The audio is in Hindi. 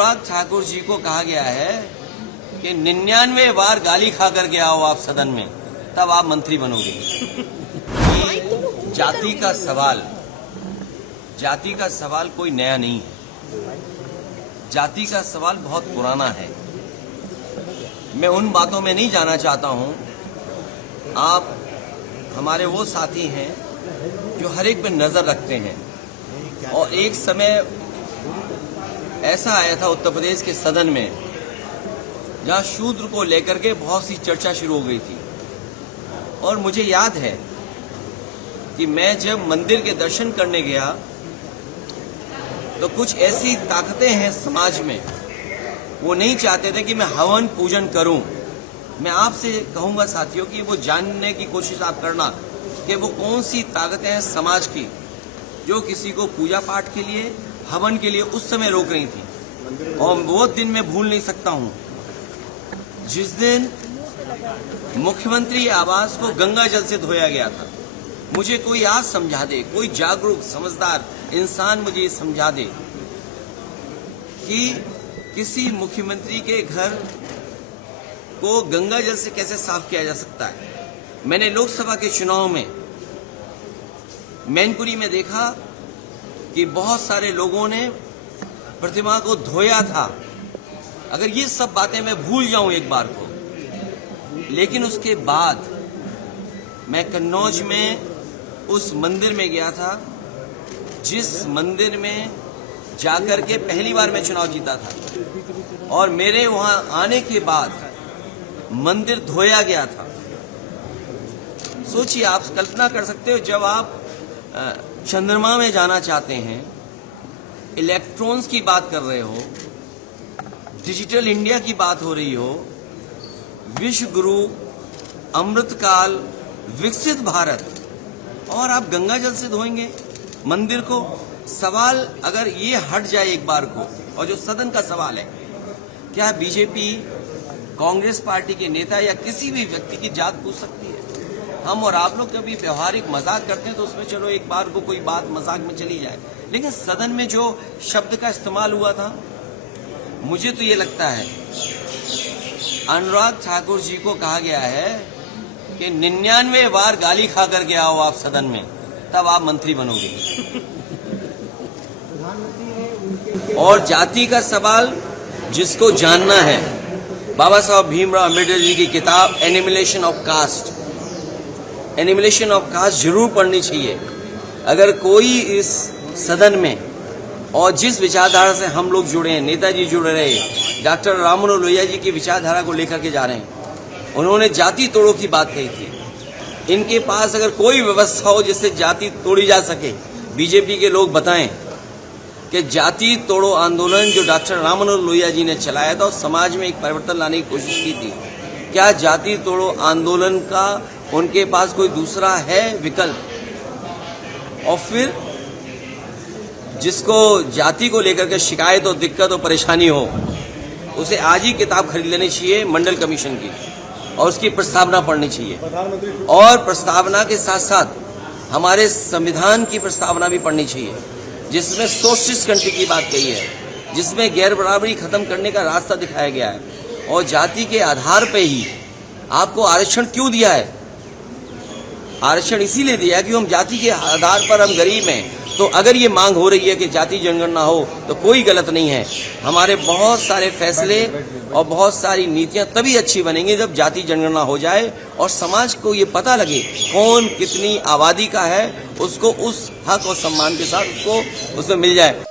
अनुराग ठाकुर जी को कहा गया है कि 99 बार गाली खा करके आओ आप सदन में, तब आप मंत्री बनोगे। जाति का सवाल कोई नया नहीं है। जाति का सवाल बहुत पुराना है। मैं उन बातों में नहीं जाना चाहता हूं। आप हमारे वो साथी हैं जो हर एक पे नजर रखते हैं, और एक समय ऐसा आया था उत्तर प्रदेश के सदन में जहां शूद्र को लेकर के बहुत सी चर्चा शुरू हो गई थी। और मुझे याद है कि मैं जब मंदिर के दर्शन करने गया तो कुछ ऐसी ताकतें हैं समाज में, वो नहीं चाहते थे कि मैं हवन पूजन करूं। मैं आपसे कहूंगा साथियों कि वो जानने की कोशिश आप करना कि वो कौन सी ताकतें हैं समाज की जो किसी को पूजा पाठ के लिए, हवन के लिए उस समय रोक रही थी। और वो दिन मैं भूल नहीं सकता हूं जिस दिन मुख्यमंत्री आवास को गंगा जल से धोया गया था। मुझे कोई आज समझा दे, कोई जागरूक समझदार इंसान मुझे समझा दे कि किसी मुख्यमंत्री के घर को गंगा जल से कैसे साफ किया जा सकता है। मैंने लोकसभा के चुनाव में मैनपुरी में देखा कि बहुत सारे लोगों ने प्रतिमा को धोया था। अगर ये सब बातें मैं भूल जाऊं एक बार को, लेकिन उसके बाद मैं कन्नौज में उस मंदिर में गया था जिस मंदिर में जाकर के पहली बार मैं चुनाव जीता था, और मेरे वहां आने के बाद मंदिर धोया गया था। सोचिए, आप कल्पना कर सकते हो, जब आप चंद्रमा में जाना चाहते हैं, इलेक्ट्रॉन्स की बात कर रहे हो, डिजिटल इंडिया की बात हो रही हो, विश्व गुरु, अमृतकाल, विकसित भारत, और आप गंगा जल से धोएंगे मंदिर को। सवाल अगर ये हट जाए एक बार को, और जो सदन का सवाल है, क्या बीजेपी, कांग्रेस पार्टी के नेता या किसी भी व्यक्ति की जात पूछ सकती है? हम और आप लोग कभी व्यवहारिक मजाक करते हैं तो उसमें चलो एक बार को कोई बात मजाक में चली जाए, लेकिन सदन में जो शब्द का इस्तेमाल हुआ था, मुझे तो ये लगता है अनुराग ठाकुर जी को कहा गया है कि 99 बार गाली खा करके आओ आप सदन में, तब आप मंत्री बनोगे। और जाति का सवाल जिसको जानना है, बाबा साहब भीमराव अम्बेडकर जी की किताब एनिमिलेशन ऑफ कास्ट जरूर पढ़नी चाहिए। अगर कोई इस सदन में, और जिस विचारधारा से हम लोग जुड़े हैं, नेताजी जुड़े रहे, डॉक्टर राममनोहर लोहिया जी की विचारधारा को लेकर के जा रहे हैं, उन्होंने जाति तोड़ो की बात कही थी। इनके पास अगर कोई व्यवस्था हो जिससे जाति तोड़ी जा सके, बीजेपी के लोग बताएं कि जाति तोड़ो आंदोलन जो डॉक्टर राममनोहर लोहिया जी ने चलाया था और समाज में एक परिवर्तन लाने की कोशिश की थी, क्या जाति तोड़ो आंदोलन का उनके पास कोई दूसरा है विकल्प? और फिर जिसको जाति को लेकर के शिकायत और दिक्कत और परेशानी हो, उसे आज ही किताब खरीद लेनी चाहिए मंडल कमीशन की, और उसकी प्रस्तावना पढ़नी चाहिए। और प्रस्तावना के साथ साथ हमारे संविधान की प्रस्तावना भी पढ़नी चाहिए, जिसमें सोशलिस्ट कंट्री की बात कही है, जिसमें गैर बराबरी खत्म करने का रास्ता दिखाया गया है। और जाति के आधार पे ही आपको आरक्षण क्यों दिया है? आरक्षण इसीलिए दिया कि हम जाति के आधार पर हम गरीब हैं। तो अगर ये मांग हो रही है कि जाति जनगणना हो तो कोई गलत नहीं है। हमारे बहुत सारे फैसले और बहुत सारी नीतियां तभी अच्छी बनेंगी जब जाति जनगणना हो जाए और समाज को ये पता लगे कौन कितनी आबादी का है, उसको उस हक और सम्मान के साथ उसको उसमें मिल जाए।